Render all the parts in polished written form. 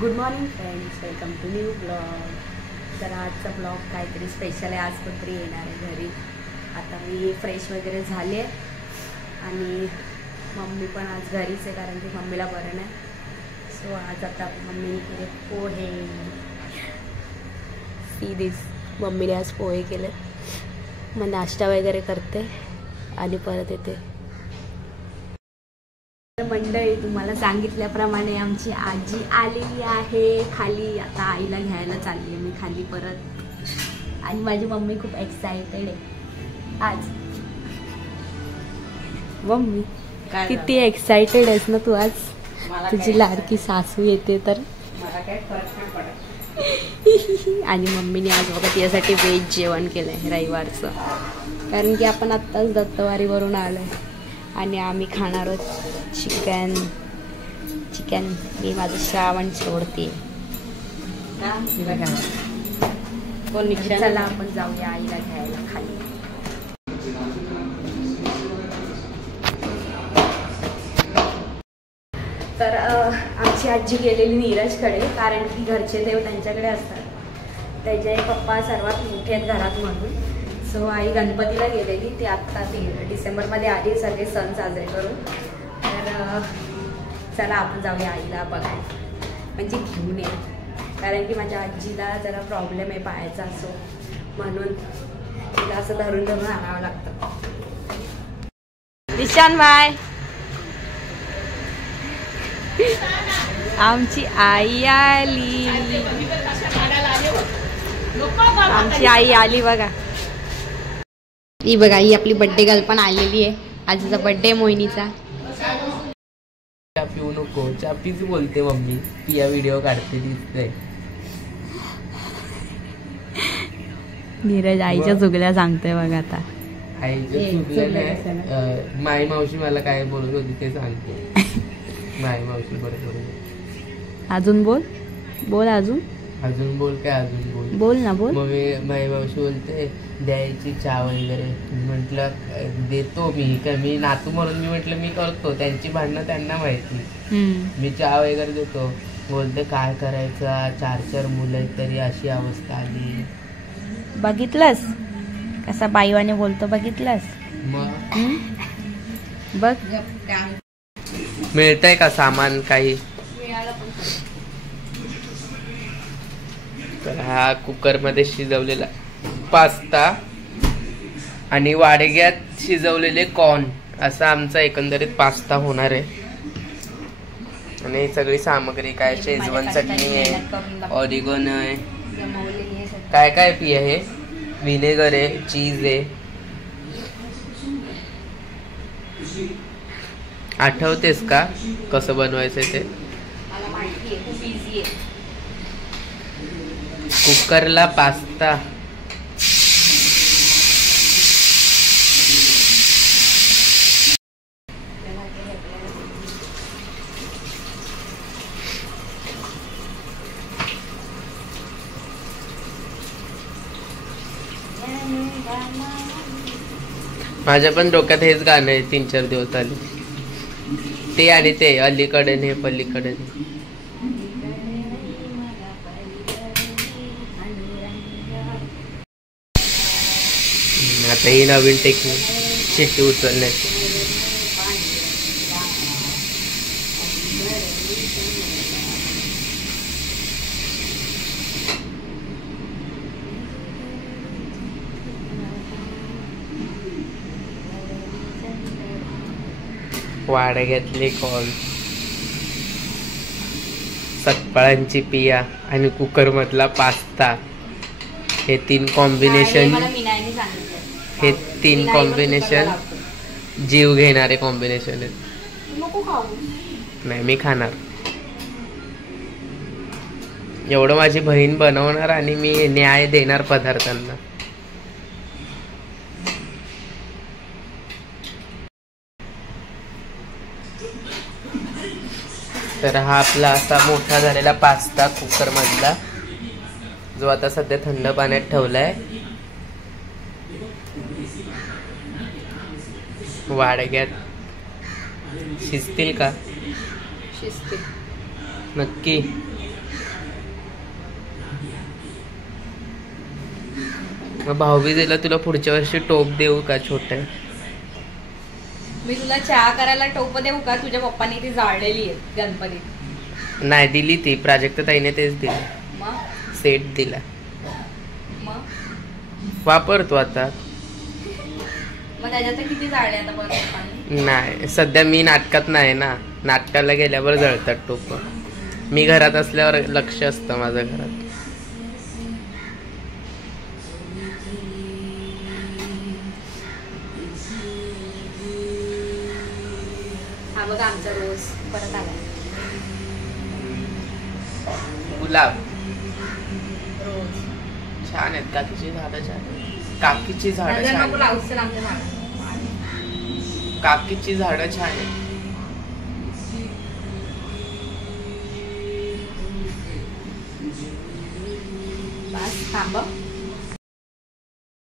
Good morning friends, welcome to new blog. तर आजचा blog काहीतरी स्पेशल आहे. आज कोणतरी येणार आहे घरी. आता मी फ्रेश वगैरे झाले आणि मम्मी पण आज घरीच आहे कारण की मम्मीला बरं नाही. सो आज आता मम्मीने केले पोहे. सी दिस, मम्मीने आज पोहे केले. मग नाश्ता वगैरे करते आणि परत येते. मंडळी, तुम्हाला सांगितल्याप्रमाणे आमची आजी आलेली आहे खाली. आता आईला घ्यायला चालली आहे मी खाली परत. आणि माझी मम्मी खूप एक्सायटेड आहे आज. मम्मी किती एक्सायटेड आहेस ना तू आज? तुझी लाडकी सासू येते तर. आणि मम्मीने आज बघा तिच्यासाठी व्हेज जेवण केलंय रविवारचं, कारण की आपण आत्ताच दत्तवारीवरून आलोय आणि आम्ही खाणार आहोत चिकन. मी माझं श्रावण सोडते. चला आपण जाऊया आईला घ्यायला खाली. तर आमची आजी गेलेली नीरजकडे, कारण की घरचे देव त्यांच्याकडे असतात. त्याचे पप्पा सर्वात मोठे आहेत घरात म्हणून. सो आई गणपतीला गेलेली. ती आत्ता डिसेंबरमध्ये आली सगळे सण साजरे करून. तर चला आपण जाऊया आईला बघायला, म्हणजे घेऊन ये. कारण की माझ्या आजीला जरा प्रॉब्लेम आहे पायाचा, असो म्हणून तिला असं धरून धरून आणावं लागतं. निशान बाय, आमची आई आली. आमची आई आली बघा. ही बघा, ही आपली बर्थडे गर्ल पण आलेली आहे. आजीचा बर्थडे मोहिनीचा. चहा पिऊ नको, चहा पीच बोलते मम्मी. पिया व्हिडिओ काढते दिसते. नीरज आईच्या चुगल्या सांगते बघा. आता आईच्या चुगल्या नाही, माई मावशी मला काय बोलत होती ते सांगते. माई मावशी बरोबर. अजून बोल बोल, अजून बोल काय, अजून बोल ना, बोल. मग माई मावशी बोलते द्यायची चहा वगैरे. म्हटलं देतो मी नातू म्हणून मी म्हटलं मी करतो. त्यांची भांडणं त्यांना माहिती. मी चहा वगैरे देतो. बोलते काय करायचं, 4 मुलं आहेत तरी अशी अवस्था आली. बघितलंस कसा बाईवाने बोलतो, बघितलंस? मग बघ मिळतंय का सामान काही? तर हा कुकरमध्ये शिजवलेला पास्ता आणि वाडग्यात शिजवलेले कॉर्न, असा आमचा एकंदरीत पास्ता होणार आहे. आणि सगळी सामग्री काय, शेजवान चटणी आहे, ऑरिगोनो आहे, काय काय पी आहे, व्हिनेगर आहे, चीज आहे. आठवतेस का कसं बनवायचं ते? कुकरला पास्ता माझ्या पण डोक्यात हेच गाणं आहे 3-4 दिवस आले. ते आणि ते अलीकडे ने पलीकडे. आता ही नवीन टेक्निक शिट्टी उचलण्याची. वाडग्यातले कॉर्न, सतपाळांची पिया आणि कुकर मधला पास्ता, हे 3 कॉम्बिनेशन. हे 3 कॉम्बिनेशन जीव घेणारे कॉम्बिनेशन आहेत. नाही मी खाणार. एवढं माझी बहीण बनवणार आणि मी न्याय देणार पदार्थांना. तर हा आपला असा मोठा झालेला पास्ता कुकर मधला, जो आता सध्या थंड पाण्यात ठेवलाय. वाडग्यात शिजतील का? शिजतील नक्की. मग भाऊबीजेला तुला पुढच्या वर्षी टोप देऊ का छोटे? मी तुला चहा करायला टोप देऊ का? तुझ्या पप्पानी ती जाळलेली आहे गणपतीत. नाही दिली ती प्राजक्त ताईने तेच दिली. मग सेट दिला. मग वापरतो आता. मग त्याच्यात किती जाळले आता परत पप्पानी? नाही सध्या मी नाटकात नाही ना, नाटकाला गेल्यावर जळतात टोप. मी घरात असल्यावर लक्ष असतं माझं घरात. हा बघा आमचा रोज परत आला. गुलाब रोज छान आहेत. काकीची झाडं छान आहेत. काकीची झाडं छान आहेत. लावून आमच्या झाडं. काकीची झाडं छान आहेत.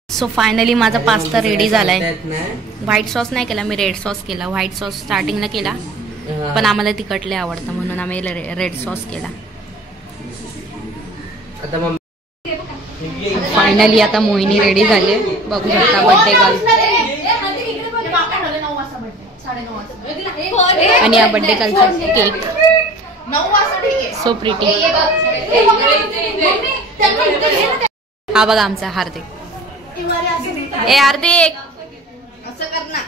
सो फायनली माझा पास्ता रेडी झालाय. व्हाईट सॉस नाही केला मी, रेड सॉस केला. व्हाईट सॉस स्टार्टिंगला केला पण आम्हाला तिखट लय आवडतं म्हणून आम्ही रेड सॉस केला. फायनली आता मोहिनी रेडी झाली. बघू शकता बर्थडे गर्ल. आणि हा बर्थडे गर्लचा केक. So pretty. हा बघा आमचा हार्दिक. ए हार्दिक असं कर ना.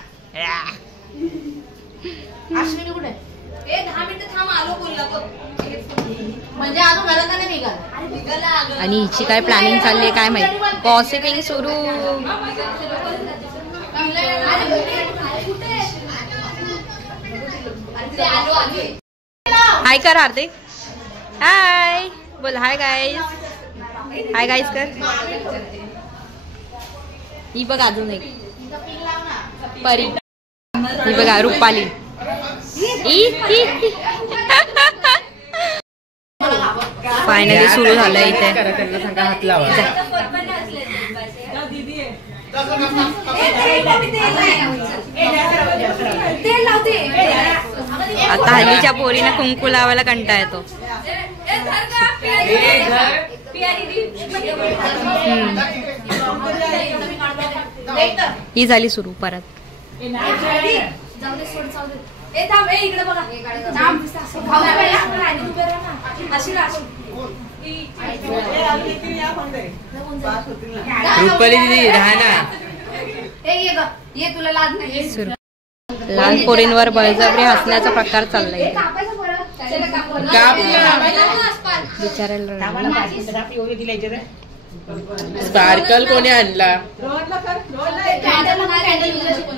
अश्विनी कुठे? 10 मिनिटं थांब आलो बोलला बघ. म्हणजे अजून घरात नाही निघाला. आणि हिची काय प्लॅनिंग चालली आहे काय माहिती. गॉसिपिंग सुरू. हाय कर हार्दिक. हाय बोल. Hi guys. हाय गाईज कर. ही बघ अजून एक परी. ही बघा रुपाली. फायनली सुरू झालंय इथे. त्यांना सांगा हात लावा. आता हल्लीच्या पोरीने कुंकू लावायला कंटाळा येतो. ही झाली सुरू परत. रुपाली दिदी राहा ना. लहान पोरींवर बळजबरी हसण्याचा प्रकार चाललाय. स्पार्कल कोणी आणला?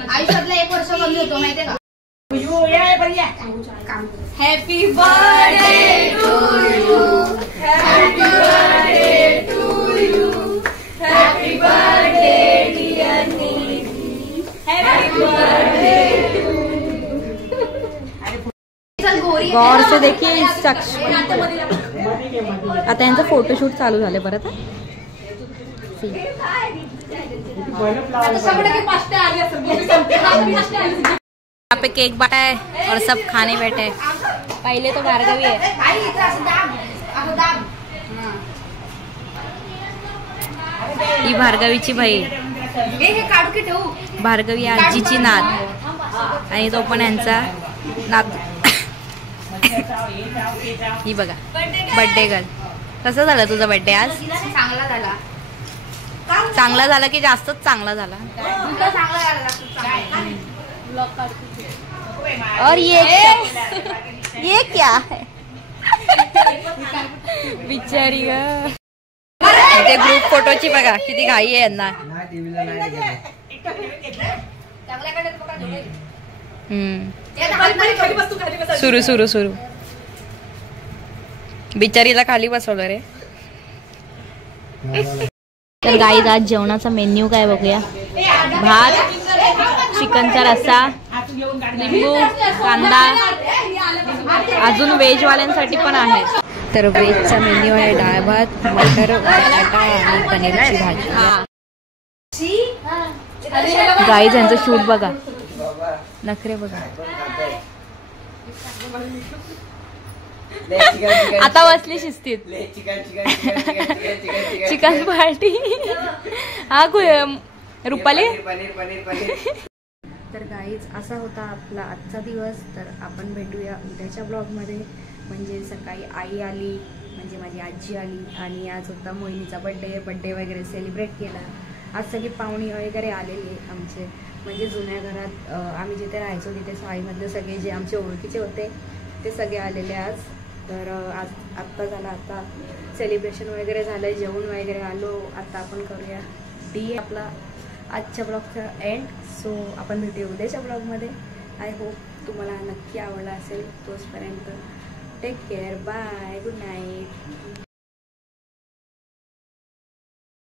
आयुष्यातला 1 वर्ष कमी होतो माहितीये का? Happy birthday to you. Happy birthday to you. Happy birthday dear Nidhi. Happy birthday. गौर से देखिए. आता यांचं फोटोशूट चालू झाले परत. यहाँ पे केक बांटा है और सब खाने बैठे. पहले तो भार्गवी है. ही भार्गवीची बहीण. भार्गवी आजीची नात आणि तो पण यांचा नात. ही बघा बर्थडे गर्ल. कसा झाला तुझा बर्थडे आज? चांगला झाला. चांगला झाला की जास्तच चांगला झाला. और ये क्या है? बिचारी ग. ते ग्रुप फोटोची बघा किती घाई आहे यांना. सुरू सुरू सुरू. बिचारीला खाली बसवलं रे. तर गाईज आज जेवणाचा मेन्यू काय बघूया. भात, चिकनचा रस्सा, लिंबू, कांदा. अजून व्हेजवाल्यांसाठी पण आहे. तर व्हेजचा मेन्यू आहे डाळ भात, मटर, बटाटा आणि पनीरची भाजी. गाईज यांचं शूट बघा. नखरे बघा. आता बसली शिस्तीत चिकन पार्टी हा रुपाली. तर गाईज असा होता आपला आजचा दिवस. तर आपण भेटूया उद्याच्या ब्लॉगमध्ये. म्हणजे सकाळी आई आली, म्हणजे माझी आजी आली आणि आज होता मोहिनीचा बड्डे वगैरे सेलिब्रेट केला. आज सगळी पाहुणी वगैरे आलेली आमचे, म्हणजे जुन्या घरात आम्ही जिथे राहायचो तिथे साईमधले सगळे जे आमचे ओळखीचे होते ते सगळे आलेले आज. तर आज आत्ता झाला, आता सेलिब्रेशन वगैरे झालं, जेवण वगैरे आलो. आता आपण करूया आपला आजच्या ब्लॉगचा एंड. सो आपण भेटूया उद्याच्या ब्लॉगमध्ये. आय होप तुम्हाला नक्की आवडला असेल. तोचपर्यंत take care, bye, good night.